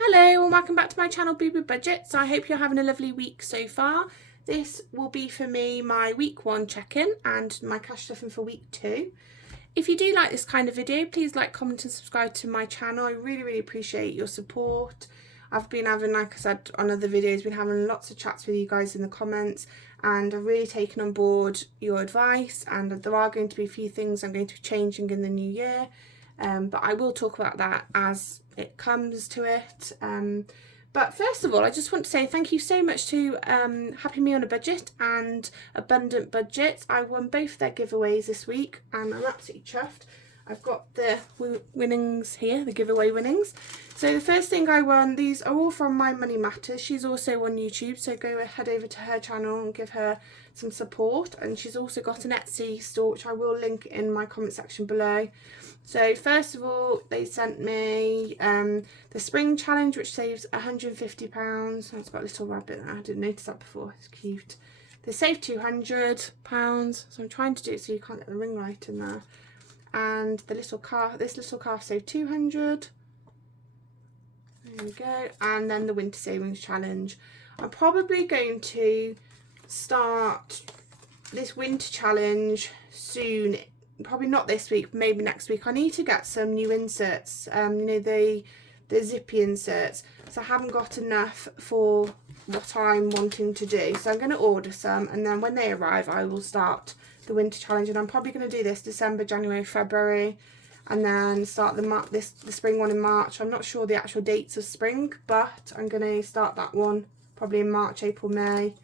Hello and welcome back to my channel BooBoos Budgets. I hope you're having a lovely week so far. This will be for me my week 1 check-in and my cash stuffing for week 2. If you do like this kind of video, please like, comment and subscribe to my channel. I really appreciate your support. I've been having, like I said on other videos, been having lots of chats with you guys in the comments, and I've really taken on board your advice, and there are going to be a few things I'm going to be changing in the new year. But I will talk about that as it comes to it. But first of all, I just want to say thank you so much to Happy Me on a Budget and Abundant Budgets. I won both their giveaways this week and I'm absolutely chuffed. I've got the winnings here, the giveaway winnings. So the first thing I won, these are all from My Money Matters. She's also on YouTube, so go head over to her channel and give her some support. And she's also got an Etsy store, which I will link in my comment section below. So first of all, they sent me the Spring Challenge, which saves £150. It's got a little rabbit there. I didn't notice that before. It's cute. They save £200. So I'm trying to do it so you can't get the ring light in there. And the little car, this little car saved 200. There we go. And then the Winter Savings Challenge. I'm probably going to start this winter challenge soon. Probably not this week, maybe next week. I need to get some new inserts, you know, the zippy inserts. So I haven't got enough for what I'm wanting to do. So I'm going to order some, and then when they arrive, I will start the winter challenge. And I'm probably going to do this December, January, February, and then start the spring one in March. I'm not sure the actual dates of spring, but I'm going to start that one probably in March, April, May,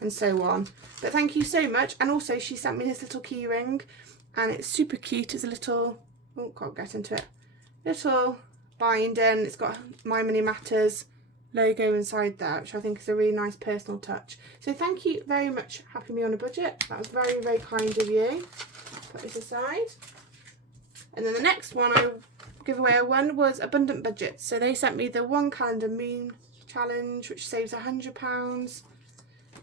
and so on. But thank you so much. And also she sent me this little key ring, and it's super cute. It's a little, oh, can't get into it, little binding. It's got My Money Matters logo inside there, which I think is a really nice personal touch. So thank you very much, Happy Me on a Budget. That was very kind of you. Put this aside. And then the next one giveaway I won was Abundant Budgets. So they sent me the 1 calendar moon challenge, which saves £100.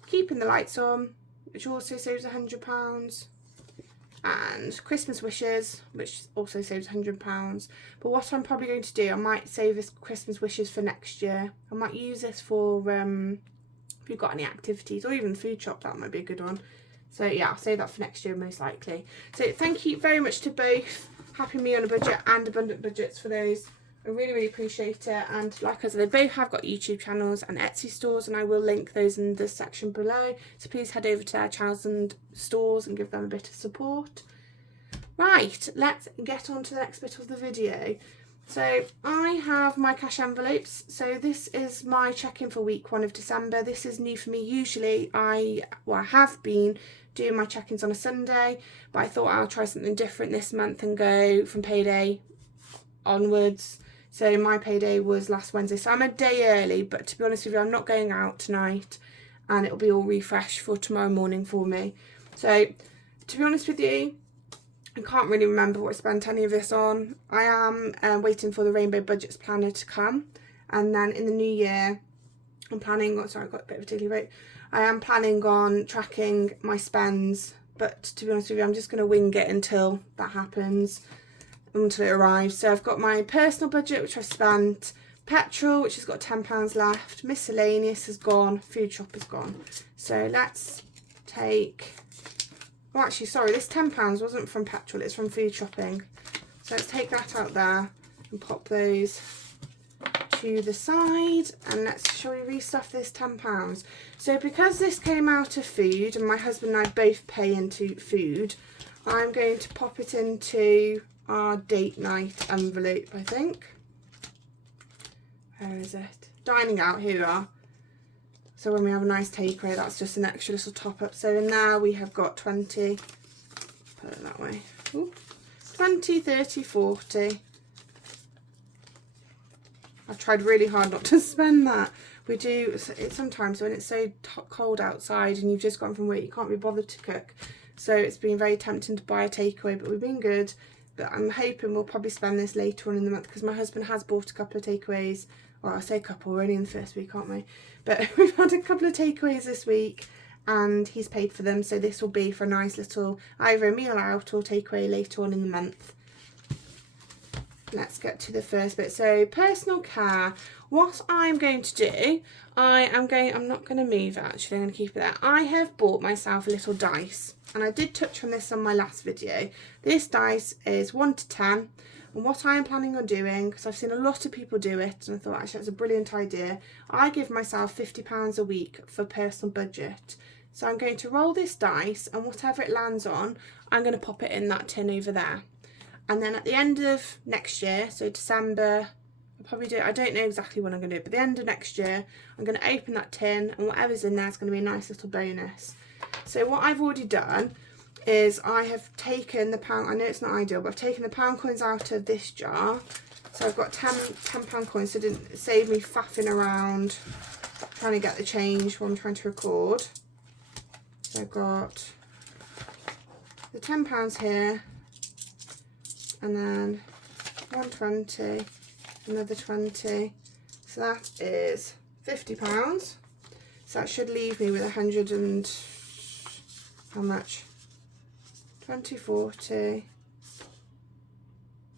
Keeping the Lights On, which also saves £100. And Christmas Wishes, which also saves £100. But what I'm probably going to do, I might save this Christmas Wishes for next year. I might use this for if you've got any activities, or even food shop, that might be a good one. So yeah, I'll save that for next year most likely. So thank you very much to both Happy Me on a Budget and Abundant Budgets for those. I really appreciate it. And like I said, they both have got YouTube channels and Etsy stores, and I will link those in the section below. So please head over to their channels and stores and give them a bit of support. Right, let's get on to the next bit of the video. So I have my cash envelopes. So this is my check-in for week 1 of December. This is new for me. Usually I have been doing my check-ins on a Sunday, but I thought I'll try something different this month and go from payday onwards. So my payday was last Wednesday, so I'm a day early, but to be honest with you, I'm not going out tonight, and it'll be all refreshed for tomorrow morning for me. So to be honest with you, I can't really remember what I spent any of this on. I am waiting for the Rainbow Budgets planner to come, and then in the new year, I'm planning on, sorry, I got a bit of a daily rate. I am planning on tracking my spends, but to be honest with you, I'm just going to wing it until that happens, until it arrives. So I've got my personal budget, which I spent, petrol, which has got £10 left, miscellaneous has gone, food shop is gone. So let's take, oh actually sorry, this £10 wasn't from petrol, it's from food shopping. So let's take that out there and pop those to the side, and shall we restuff this £10? So because this came out of food, and my husband and I both pay into food, I'm going to pop it into our date night envelope, I think. Where is it? Dining out, here we are. So when we have a nice takeaway, that's just an extra little top up. So in there we have got 20, put it that way, ooh, 20, 30, 40. I've tried really hard not to spend that. We do, it sometimes when it's so cold outside and you've just gone from work, you can't be bothered to cook. So it's been very tempting to buy a takeaway, but we've been good. But I'm hoping we'll probably spend this later on in the month, because my husband has bought a couple of takeaways. Well, I say a couple, we're only in the first week, aren't we? But we've had a couple of takeaways this week and he's paid for them. So this will be for a nice little either a meal out or takeaway later on in the month. let's get to the first bit. So personal care. What I'm going to do, I'm not going to move it actually, I'm going to keep it there. I have bought myself a little dice, and I did touch on this on my last video. This dice is 1 to 10, and what I am planning on doing, because I've seen a lot of people do it, and I thought actually that's a brilliant idea, I give myself £50 a week for personal budget. So I'm going to roll this dice, and whatever it lands on, I'm going to pop it in that tin over there. And then at the end of next year, so December, I'll probably do it, I don't know exactly when I'm going to do it, but the end of next year, I'm going to open that tin, and whatever's in there is going to be a nice little bonus. So what I've already done is I have taken the pound, I know it's not ideal, but I've taken the pound coins out of this jar. So I've got 10 pound coins, so it didn't save me faffing around trying to get the change while I'm trying to record. So I've got the £10 here, and then 120, another 20, so that is £50. So that should leave me with 100 and how much? 20, 40.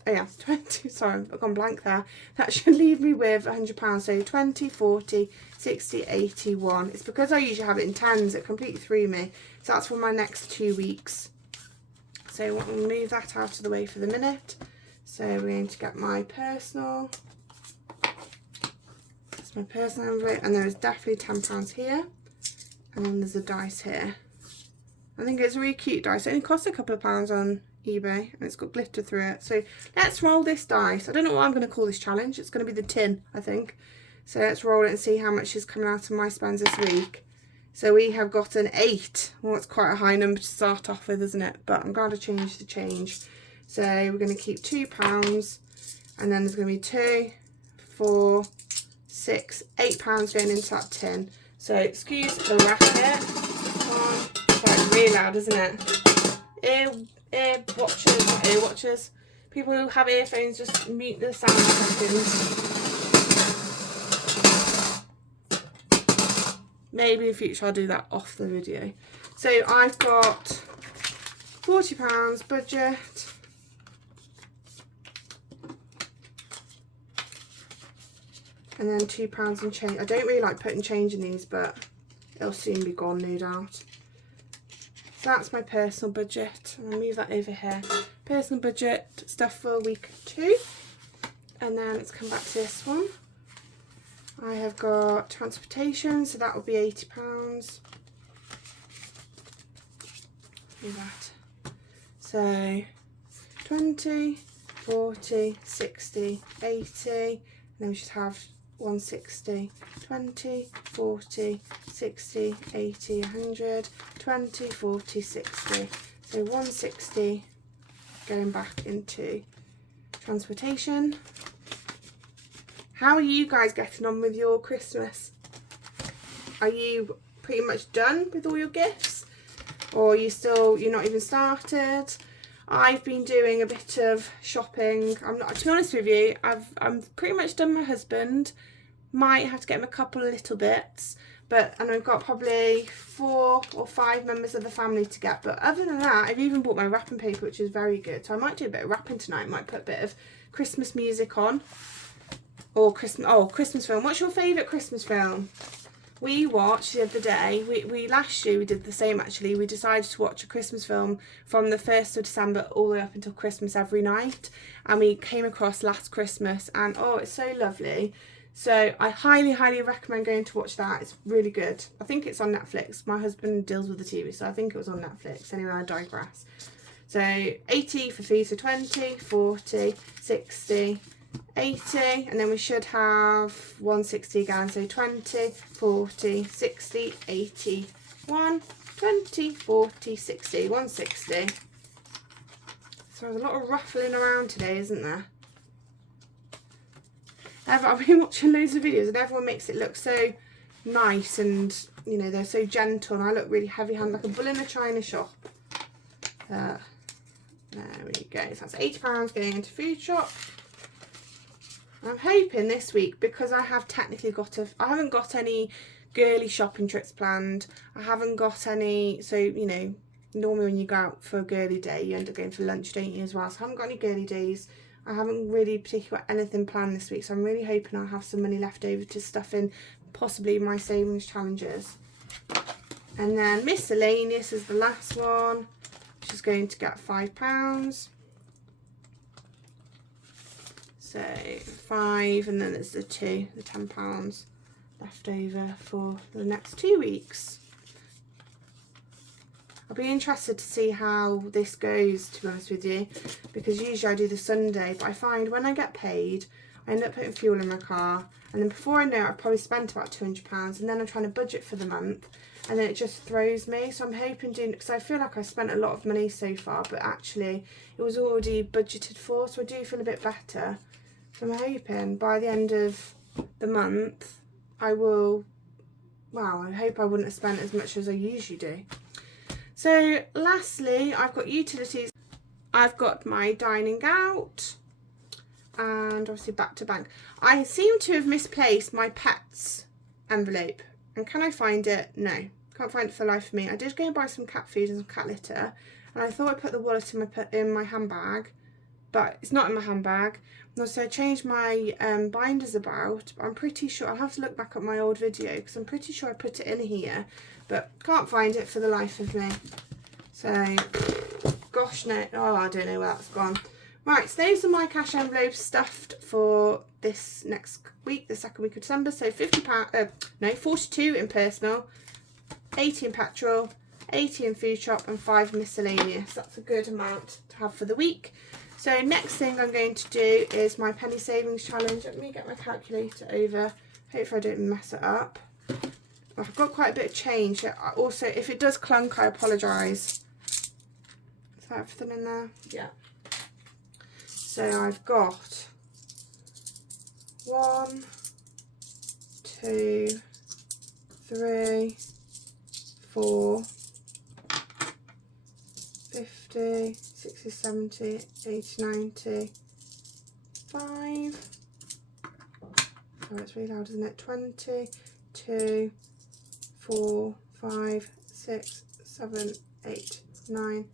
Oh yeah, 20, sorry, I've gone blank there. That should leave me with £100. So 20, 40, 60, 81. It's because I usually have it in tens, it completely threw me. So that's for my next 2 weeks. So we'll move that out of the way for the minute. So we're going to get my personal. That's my personal envelope, and there is definitely £10 here. And then there's a dice here. I think it's a really cute dice. It only costs a couple of pounds on eBay, and it's got glitter through it. So let's roll this dice. I don't know what I'm going to call this challenge. It's going to be the tin, I think. So let's roll it and see how much is coming out of my spends this week. So we have got an 8. Well, it's quite a high number to start off with, isn't it? But I'm glad I changed the change. So we're going to keep £2, and then there's going to be 2, 4, 6, £8 going into that tin. So excuse the racket. It's really loud, isn't it? Ear watchers, not ear watchers. People who have earphones, just mute the sound for a second. Maybe in future I'll do that off the video. So I've got £40 budget. And then £2 in change. I don't really like putting change in these, but it'll soon be gone, no doubt. So that's my personal budget. I'll move that over here. Personal budget stuff for week 2. And then let's come back to this one. I have got transportation, so that will be £80. Do that. So 20, 40, 60, 80. And then we should have 160, 20, 40, 60, 80, 100, 20, 40, 60. So 160 going back into transportation. How are you guys getting on with your Christmas? Are you pretty much done with all your gifts? Or are you still, you're not even started? I've been doing a bit of shopping. I'm not, to be honest with you, I'm pretty much done my husband. Might have to get him a couple of little bits, and I've got probably 4 or 5 members of the family to get. But other than that, I've even bought my wrapping paper, which is very good. So I might do a bit of wrapping tonight. Might put a bit of Christmas music on, or Christmas film. What's your favourite Christmas film? We watched the other day, we last year we did the same actually. We decided to watch a Christmas film from the 1st of December all the way up until Christmas every night. And we came across Last Christmas, and oh, it's so lovely. So I highly, highly recommend going to watch that. It's really good. I think it's on Netflix. My husband deals with the TV, so I think it was on Netflix. Anyway, I digress. So 80 for food, so 20, 40, 60, 80, and then we should have 160 again, so 20, 40, 60, 80, 1, 20, 40, 60, 160. So there's a lot of ruffling around today, isn't there? I've been watching loads of videos and everyone makes it look so nice, and you know, they're so gentle, and I look really heavy handed, like a bull in a china shop. There we go. So that's £80 going into food shop. I'm hoping this week, because I have technically got I haven't got any girly shopping trips planned. I haven't got any, so you know, normally when you go out for a girly day, you end up going for lunch, don't you, as well? So I haven't got any girly days. I haven't really particularly got anything planned this week, so I'm really hoping I'll have some money left over to stuff in possibly my savings challenges. And then miscellaneous is the last one, which is going to get £5. So 5, and then there's the £10 left over for the next 2 weeks. I'll be interested to see how this goes, to be honest with you, because usually I do the Sunday, but I find when I get paid, I end up putting fuel in my car, and then before I know it, I've probably spent about £200, and then I'm trying to budget for the month, and then it just throws me. So I'm hoping because I feel like I spent a lot of money so far, but actually it was already budgeted for, so I do feel a bit better. So I'm hoping by the end of the month, I hope I wouldn't have spent as much as I usually do. So lastly, I've got utilities. I've got my dining out and obviously back to bank. I seem to have misplaced my pets envelope, and can I find it? No, can't find it for the life of me. I did go and buy some cat food and some cat litter, and I thought I put the wallet in my handbag, but it's not in my handbag. And also I changed my binders about, but I'm pretty sure, I'll have to look back at my old video because I'm pretty sure I put it in here, but can't find it for the life of me. So, gosh no, oh, I don't know where that's gone. Right, so those are my cash envelopes stuffed for this next week, the second week of December. So £50, 42 in personal, 80 in petrol, 80 in food shop, and 5 miscellaneous. That's a good amount to have for the week. So next thing I'm going to do is my penny savings challenge. Let me get my calculator over. Hopefully I don't mess it up. I've got quite a bit of change. Also, if it does clunk, I apologise. Is that everything in there? Yeah. So I've got 1, 2, 3, 4, 50, 60, 70, 80, 90, 5. Oh, it's really loud, isn't it? 20, 2, 4, 5, 6, 7, 8, 9,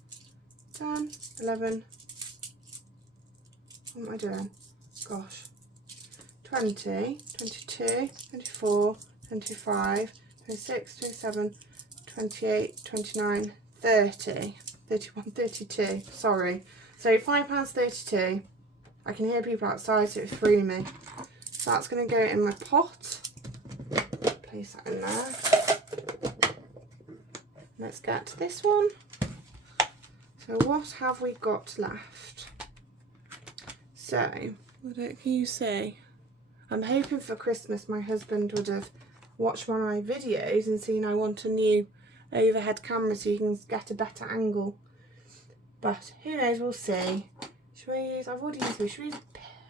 10, 11. What am I doing? Gosh. 20, 22, 24, 25, 26, 27, 28, 29, 30, 31, 32. Sorry. So £5.32. I can hear people outside, so it threw me. So that's going to go in my pot. Place that in there. Let's get to this one. So what have we got left? So, can you see? I'm hoping for Christmas my husband would have watched one of my videos and seen I want a new overhead camera so you can get a better angle. But who knows, we'll see. Should we use, I've already used this, should we use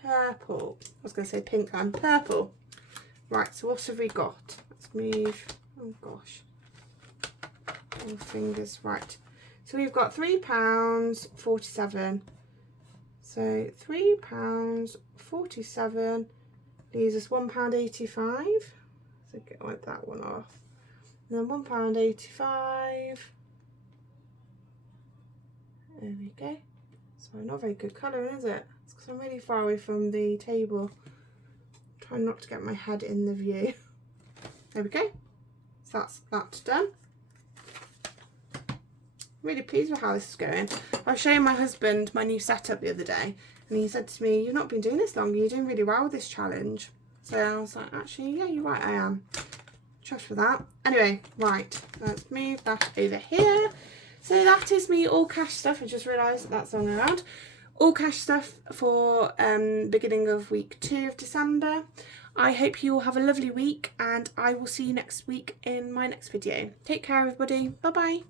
purple? I was going to say pink and purple. Right, so what have we got? Let's move, oh gosh. Oh, fingers, right. So we've got £3.47. So £3.47 leaves us £1.85. So get like that one off. And then £1.85. There we go. So not very good colouring, is it? It's because I'm really far away from the table. I'm trying not to get my head in the view. There we go. So that's that done. Really pleased with how this is going. I was showing my husband my new setup the other day, and he said to me, "You've not been doing this long, you're doing really well with this challenge." So I was like, actually, yeah, you're right, I am. Trust for that. Anyway, right, let's move that over here. So that is me all cash stuff. I just realised that's on around. All cash stuff for beginning of week 2 of December. I hope you all have a lovely week, and I will see you next week in my next video. Take care, everybody. Bye bye.